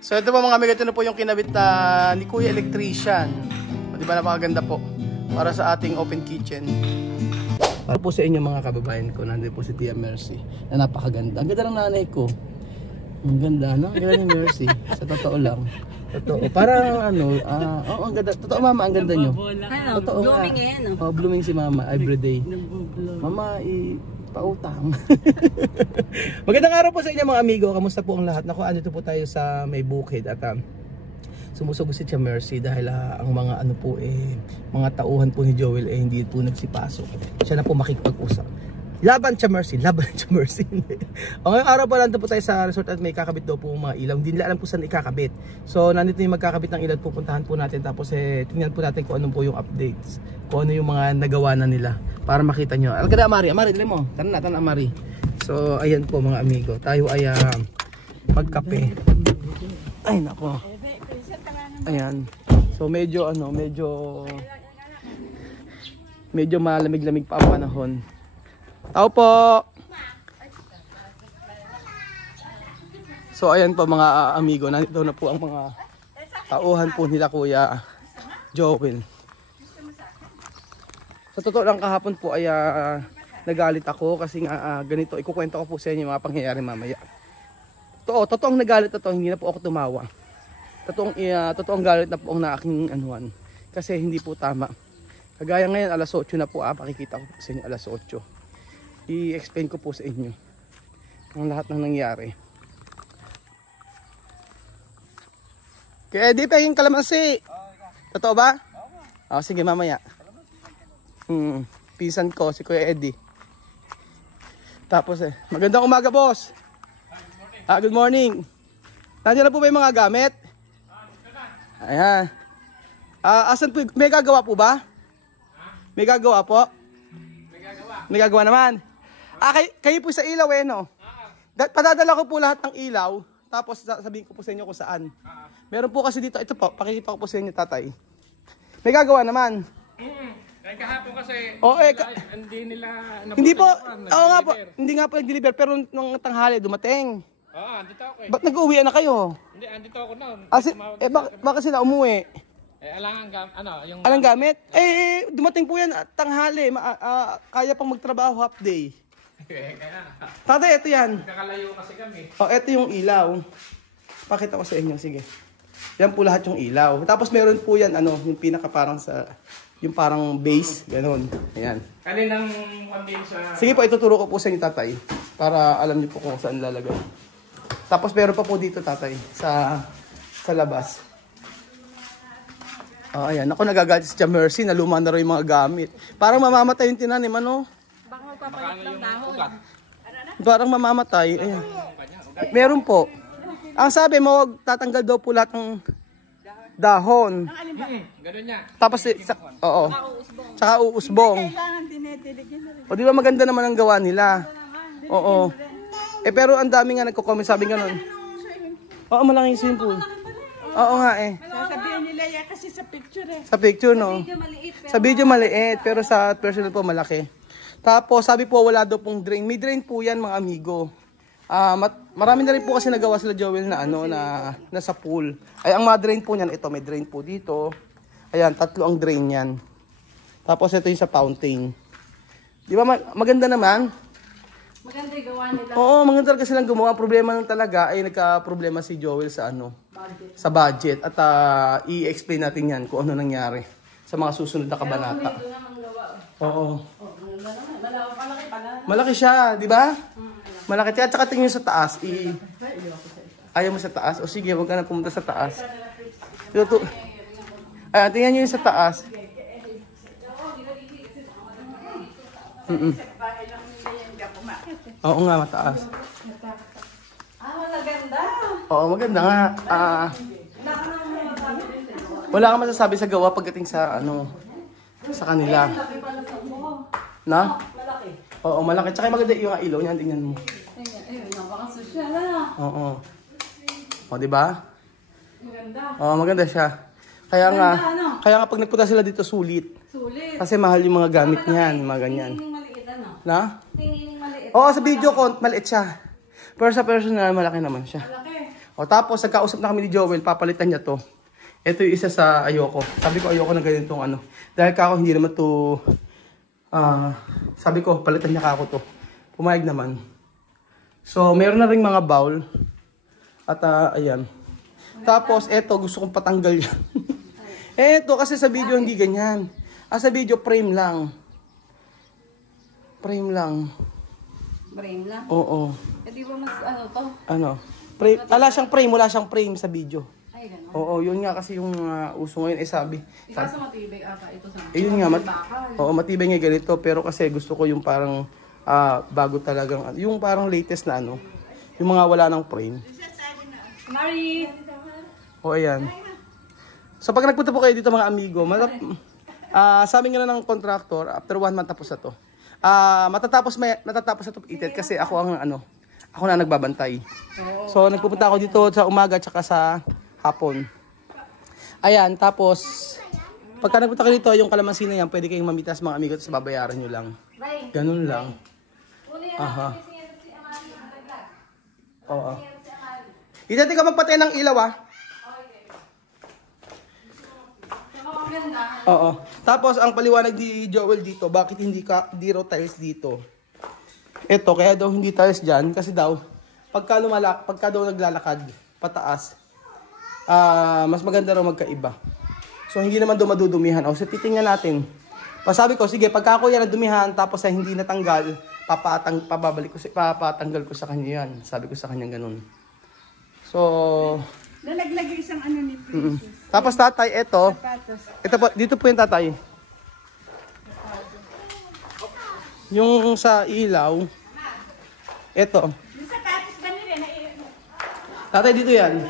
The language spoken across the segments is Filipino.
So ito po mga amigo, ito na po yung kinabit na ni Kuya Electrician. O, di ba napakaganda po para sa ating open kitchen. Para po sa inyo mga kababayan ko, nandun po si Tia Mercy na napakaganda. Ang ganda ng nanay ko. Ang ganda, no? Ang ganda ni Mercy. Sa totoo lang. Totoo. Parang ano, ang ganda. Totoo mama, ang ganda nyo. Totoo nga. Blooming yan, no? Oh, blooming si mama everyday. Mama, pautang. Magandang araw po sa inyo mga amigo. Kamusta po ang lahat? Naku, andito po tayo sa may bukid at sumusugod si Tia Mercy dahil ang mga ano po mga tauhan po ni Joel hindi po nagsipasok. Siya na po makikipag-usap. Laban Tia Mercy, laban Tia Mercy. O ngayong araw pa lang po tayo sa resort at may kakabit daw po mga ilaw. Hindi nila alam po saan ikakabit. So nandito yung magkakabit ng ilaw, pupuntahan po natin tapos tingnan po natin kung anong po yung updates. Kung ano yung mga nagawa na nila para makita nyo. Algada Amari, dali mo. Tana Amari. So ayan po mga amigo. Tayo ay pagkape. Ay nako. Ayan. So medyo malamig-lamig pa ang panahon. Tao po. So ayan po mga amigo, nandito na po ang mga tauhan po nila Kuya Joel. Sa totoo lang kahapon po ay nagalit ako kasi nga ganito, ikukwento ko po sa inyo mga pangyayari mamaya. Totoong nagalit ito, hindi na po ako tumawa. Totoong galit na po ang aking anuan kasi hindi po tama. Kagaya ngayon alas 8 na po, pakikita ko po sa inyo alas 8. I-explain ko po sa inyo ang lahat ng nangyari. Kaya Eddie, pahing kalamansi. Totoo ba? Oo, sige mamaya. Pinsan ko si Kuya Eddie. Tapos magandang umaga boss. Good morning. Nandiyan na po ba yung mga gamit? Ayan. Asan po? May gagawa po ba? May gagawa po? May gagawa naman. Kayo po sa ilaw no? Padadala ko po lahat ng ilaw. Tapos sabihin ko po sa inyo kung saan. Meron po kasi dito, ito po, pakikita ko po sa inyo tatay. May gagawa naman. Kaya kahapon kasi, hindi nila hindi po, nga po, hindi nga po nag-deliver. Pero nung tanghali dumating. Andito ako Ba't nag-uwi na kayo? Hindi, andito ako noon. Baka sila umuwi. Alang gamit? Dumating po yan tanghali. Kaya pang magtrabaho half day. Tatay, ito yan. Kakalayo kasi kami. Ito yung ilaw. Pakita ko sa inyo, sige. Yan po lahat yung ilaw. Tapos meron po yan, yung pinaka parang yung parang base, gano'n. Ayan. Kaninang pambin sa... Sige po, ituturo ko po sa inyo, tatay. Para alam niyo po kung saan lalagay. Tapos meron pa po dito, tatay, sa labas. Ayan. Ako nagagalit si Tia Mercy, naluma na rin yung mga gamit. Parang mamamatay yung tinanim, Baka magpapalit ng dahon. Parang mamamatay. Ayan. Meron po. Ang sabi mo, tatanggal daw po lahat ng dahon. Ganun niya. Tapos, Tsaka uusbong. O di ba maganda naman ang gawa nila? Oo. Pero ang dami nga nagko-comment, sabi nga nun. Oo, malaking swimming pool. Oo nga Sasabihin nila yan kasi sa picture Sa picture, no? Sa video maliit, pero sa personal po malaki. Tapos sabi po wala daw pong drain. May drain po yan mga amigo. Marami na rin po kasi nagawa sila Joel na nasa pool. Ay ang mga drain po niyan, ito may drain po dito. Ayan, 3 ang drain niyan. Tapos ito yung sa fountain. Di ba maganda naman? Maganda yung gawa nila. Oo, maganda talaga silang gumawa. Ang problema lang talaga ay nagka-problema si Joel sa budget. Sa budget. At i-explain natin yan kung ano nangyari sa mga susunod na kabanata. Oo. Malaki siya, di ba? Malaki siya. At saka tingin sa taas. Ayaw mo sa taas? O sige, huwag ka na pumunta sa taas. Tingnan nyo yung sa taas. Oo nga, mataas. Maganda. Oo, maganda nga. Wala kang masasabi sa gawa pagdating sa sa kanila. Na? Malaki. Oo, malaki. Tsaka maganda yung ilaw niya. Tingnan mo. Napaka-social na. Oo. O, diba? Maganda. Oo, maganda siya. Kaya nga pag nagpunta sila dito sulit. Kasi mahal yung mga gamit niyan, mga ganyan. Tingin maliit Na? Tingin maliit. Oo, sa video ko maliit siya. Pero sa personal malaki naman siya. Malaki. O tapos, nagkausap na kami ni Joel, papalitan niya to. Ito yung isa sa ayoko. Sabi ko ayoko na ganitong ano. Dahil kako hindi naman to, sabi ko, palitan niya kako to. Pumayag naman. So, meron na rin mga bowl. At ayan. Tapos, eto, gusto kong patanggal yan. Eto, kasi sa video hindi ganyan. Sa video, frame lang. Frame lang. Frame lang? Oo. Eh di ba mas ano to? Ano? Frame. Wala siyang frame sa video. Ay, gano'n. Oo, yun nga kasi yung uso ngayon sabi. Ikaw sa matibay ata ito sa Yun nga, matibay nga ganito. Pero kasi gusto ko yung parang bago talagang, yung parang latest na ano. Yung mga wala ng frame. Mari! O, ayan. So, pag nagpunta po kayo dito mga amigo, sabi nga na ng contractor, after 1 month tapos na to. Matatapos na to itit kasi ako na nagbabantay. So, nagpupunta ako dito sa umaga at saka sa hapon. Ayan, tapos, pagka nagpunta kayo dito, yung kalamansi na yan, pwede kayong mamitas mga amigo, tapos babayaran nyo lang. Ganun lang. Aha. Oo. Hindi ka magpatay ng ilaw, Oo. Tapos ang paliwanag ni Joel dito, bakit hindi raw tiles dito? Ito, kaya daw hindi tiles diyan kasi daw pagka daw naglalakad pataas, mas maganda raw magkaiba. So hindi naman daw madudumihan. O so titingnan natin. Pasabi ko, sige, pagka ako yan nadumihan tapos ay hindi natanggal, papatanggal ko sa kanya yan. Sabi ko sa kanya ganun. So, Nalaglag yung isang ano ni Princess. Tapos tatay, ito po, dito po yung tatay. Yung sa ilaw, ito. Yung sapatos ba nila na Tatay, dito yan.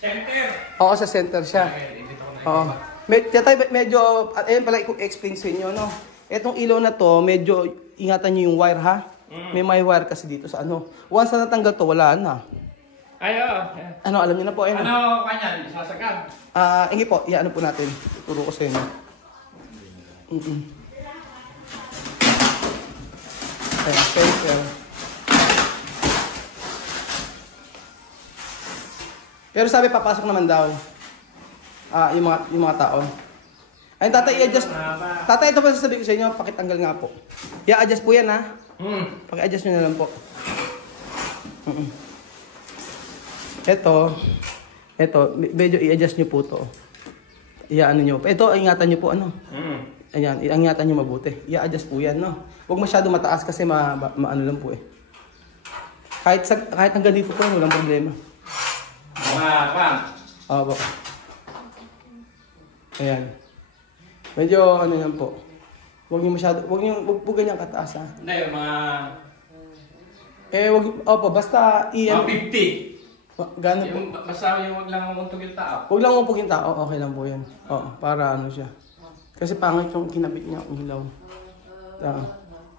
Center. Oo, sa center siya. Oo. Tatay, medyo, ayun pala, i-explain sa inyo, no? Etong ilaw na to, medyo ingatan nyo yung wire, ha? May wire kasi dito sa ano. Once na natanggal to, wala na. Ay, oo. Ano, alam niyo na po, ayun. Ano kanya? Sasagad? Hindi po, ano po natin. Tuturo ko sa inyo. Ayan, center. Pero sabi, papasok naman daw. Yung mga tao. Ayun, tatay, i-adjust. Tatay, ito pa sasabihin ko sa inyo, pakitanggal nga po. I-adjust po yan, ha? Paki-adjust nyo na lang po. Ito, medyo i-adjust nyo po to. Iyaano nyo. Ito, ingatan nyo po, ano? Ayan, ingatan nyo mabuti. I-adjust po yan, no? Huwag masyado mataas kasi maano lang po eh. Kahit hanggang dito po, walang problema. Opo. Ayan. Medyo ano yan po. Huwag po ganyan kataas, ha? Hindi, Opo, basta mga 50. Gano'n po? Basta yung wag lang umuntog yung tao. Huwag lang umupog yung tao, okay lang po yan. Oo, para ano siya. Kasi pangit yung kinabit niya ang ilaw.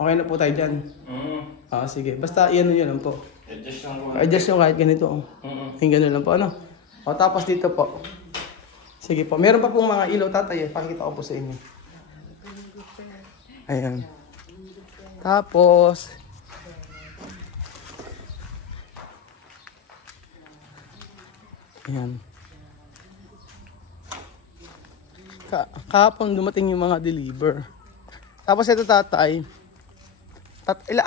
Okay na po tayo dyan. Sige. Basta iyan nyo lang po. Adjust nyo kahit ganito. Yung gano'n lang po, ano? O, tapos dito po. Sige po. Meron pa pong mga ilaw, tatay. Pakikita ko po sa inyo. Ayan. Tapos, ayan. Kahapon dumating yung mga deliver. Tapos ito tatay.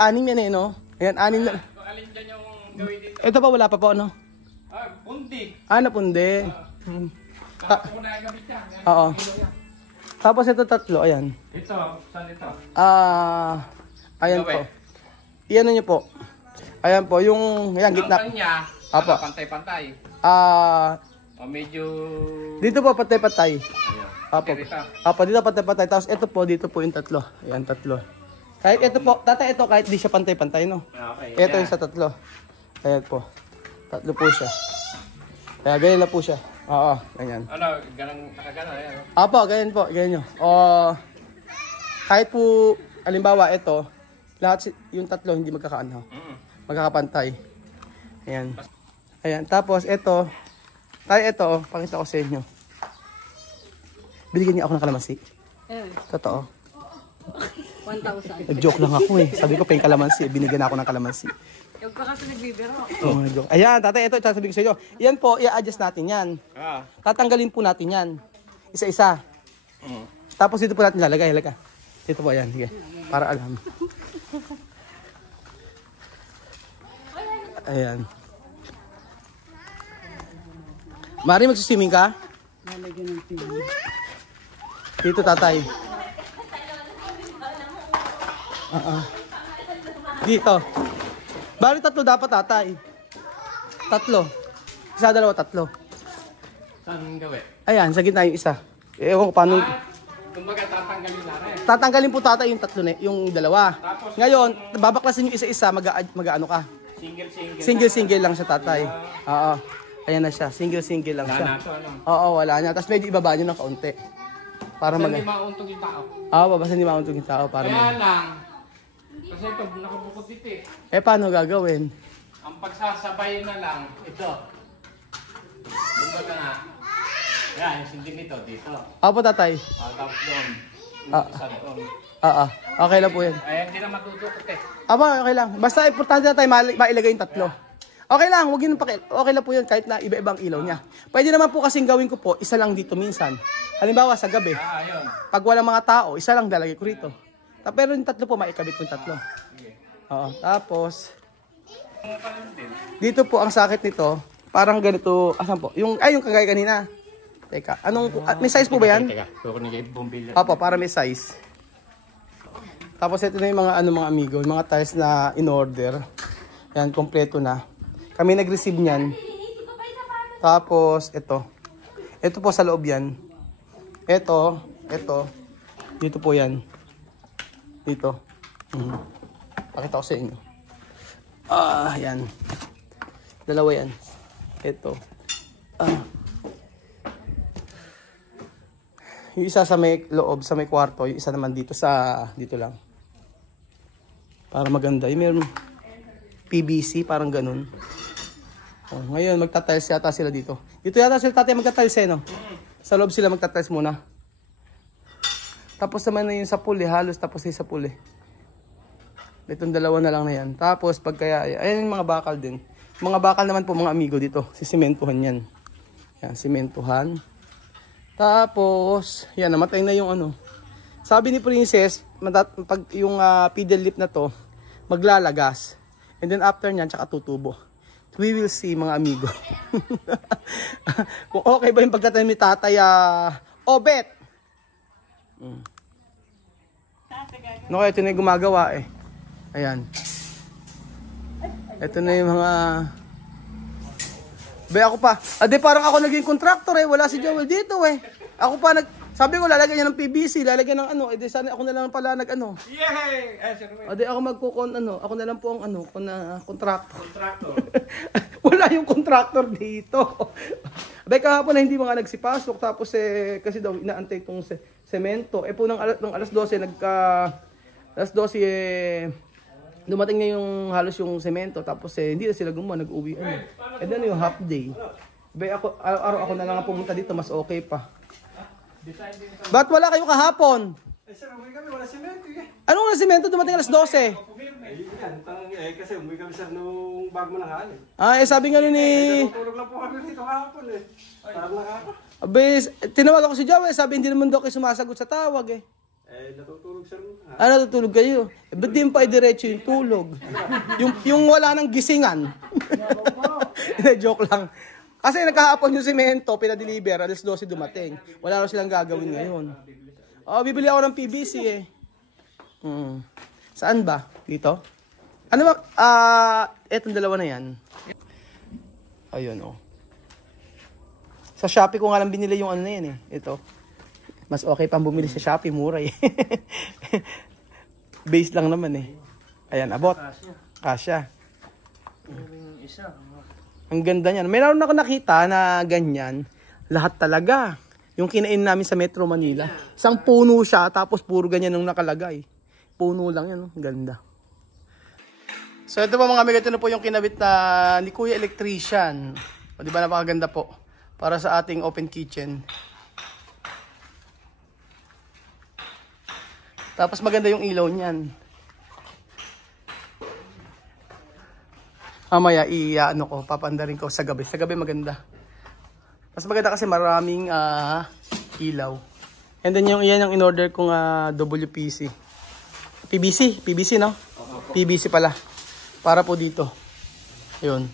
Anim yan eh, no? Ayan, 6 na. Alin dyan yung gawin dito? Ito pa, wala pa po, no? Pundi. Napundi. Tapos mo na yung gamit yan. Oo. Tapos ito 3, ayan. Ito, saan ito? Ayan po. Iyan nyo po. Ayan po, yung ayan, gitna. Ang niya, Apo. pantay-pantay. O medyo... Dito po, patay-patay. Apo. Dito. Apo, dito patay-patay. Tapos ito po, dito po yung 3. Ayan, 3. Kahit ito po, tatay ito kahit di siya pantay-pantay, no? Okay. Ito yung sa 3. Ayan po. 3 po siya. Kaya ganyan lang po siya. Oo, ganyan. Ano, ganang nakagana yan. Apo, ganyan po, ganyan nyo. Kahit po, alimbawa ito, lahat yung 3 hindi magkakaano. Magkakapantay. Ayan. Ayan, tapos ito, pakita ko sa inyo. Binigyan niya ako ng kalamansi. Totoo. 1,000. Nag-joke lang ako eh. Sabi ko, paying kalamansi. Binigyan ako ng kalamansi. Huwag ka kasi nagbibiro. Oh, joke. Ayan, tatay, ito, sasabihin ko sa inyo. Yan po, i-adjust natin yan. Tatanggalin po natin yan. Isa-isa. Tapos dito po natin lalagay. Halika. Dito po, ayan. Sige. Para alam. Ayan. Mari, magsuswimming ka? Dito, tatay. Dito. Bali, 3 dapat, tatay. 3. Isa, 2, 3. Saan gawin? Ayan, sa gitna yung isa. Ewan ko paano. Kumbaga tatanggalin na rin. Tatanggalin po tatay yung 3 na, yung 2. Ngayon, babaklasin yung isa-isa, mag-ano ka. Single lang siya, tatay. Oo. Ayan na siya. Single lang siya. Wala na to, ano? Oo, wala na. Tapos medyo ibaba nyo ng kaunti. Para Basta hindi mauntog yung tao. basta hindi mauntog yung tao. Para Kaya lang, kasi ito, nakabukod dito eh. paano gagawin? Ang pagsasabay na lang, ito. Kumbaga nga, yan, yung sindi nito, dito. Apo, tatay. Tapos doon. Ah. Isa doon. Okay lang po yan. Ay, hindi na matutukot eh. Aba, okay lang. Basta importante na tayo mailagay yung 3. Okay lang, huwag yun okay lang po yun kahit na iba-ibang ilaw niya. Pwede naman po kasing gawin ko po, isa lang dito minsan. Halimbawa sa gabi, Yun. pag walang mga tao, isa lang lalagay ko rito. Pero yung 3 po, maikabit ko yung 3. Oo, tapos, dito po ang sakit nito, parang ganito, asan po? Yung kagaya kanina. Teka, may size po ba yan? Teka, kukunin kayo bumbilya. Opo, para may size. Tapos ito na yung mga amigo, yung mga tiles na in-order. Yan, kompleto na. Kami nag-receive niyan. Tapos, ito. Ito po sa loob yan. Ito. Dito po yan. Dito. Pakita ko sa inyo. Yan. 2 yan. Ito. Yung isa sa may loob, sa may kwarto. Yung isa naman dito lang. Para maganda. Yung meron PVC, parang ganun. Ngayon, magtatiles yata sila dito. Dito yata sila tatay magtatiles no? Sa loob sila magtatiles muna. Tapos naman na yung sa pool halos tapos na yung sa pool Itong 2 na lang na yan. Tapos pagkaya, ayan yung mga bakal din. Mga bakal naman po mga amigo dito. Sisimentuhan yan. Yan, simentuhan. Tapos, yan, namatay na yung ano. Sabi ni Princess, pag yung pedal lift na to, maglalagas. And then after nyan, tsaka tutubo. We will see mga amigo. Kung okay ba yung pagkatanim ni tatay, Obet! No, ito na yung gumagawa eh. Ayan. Ito na yung mga... Ako pa. Parang ako naging contractor eh. Wala si Joel dito eh. Ako pa sabi ko lalagyan niya ng PVC, lalagyan ng ano. Sana ako na lang pala nag-ano. Yay! Ako ako na lang po ang contractor. Wala yung contractor dito. Kahapon na hindi mga nagsipasok tapos kasi daw inaantay itong semento. Po ng alas 12 alas 12 dumating na yung halos yung semento tapos hindi na sila gumawa, nag-uwi then yung half day. Araw ako na lang pumunta dito, mas okay pa. Ba't wala kayo kahapon? Sir, umuwi kami, wala semento eh. Anong wala semento? Dumating alas 12. Kasi umuwi kami sir nung bago mo lang Sabi nga ni... Tulog lang po kami dito kahapon eh. Saan lang ako? Tinawag ako si Joey, sabi hindi naman daw kayo sumasagot sa tawag Natutulog sir. Natutulog kayo? Ba't di pa diretso yung tulog? yung wala nang gisingan. Joke lang. Kasi nagkahapon yung semento, pinadeliver, alas 12 dumating. Wala raw silang gagawin ngayon. Bibili ako ng PVC eh. Saan ba? Dito? Ano ba? Etong 2 na yan. Ayun Sa Shopee ko nga lang binili yung ano na yan eh. Ito. Mas okay pang bumili sa Shopee, mura eh. Base lang naman eh. Ayan, abot. Kasya. Ang ganda niyan. Meron ako nakita na ganyan. Lahat talaga. Yung kinain namin sa Metro Manila. Isang puno siya, tapos puro ganyan nung nakalagay. Puno lang yan. Ganda. So ito po mga amigo, ito na po yung kinabit na ni Kuya Electrician. O diba napakaganda po. Para sa ating open kitchen. Tapos maganda yung ilaw niyan. Mamaya i-ano ko, papandarin ko sa gabi. Sa gabi maganda. Mas maganda kasi maraming ilaw. And then yung iyan yung in-order kong WPC. PVC no? PVC pala. Para po dito. Ayun.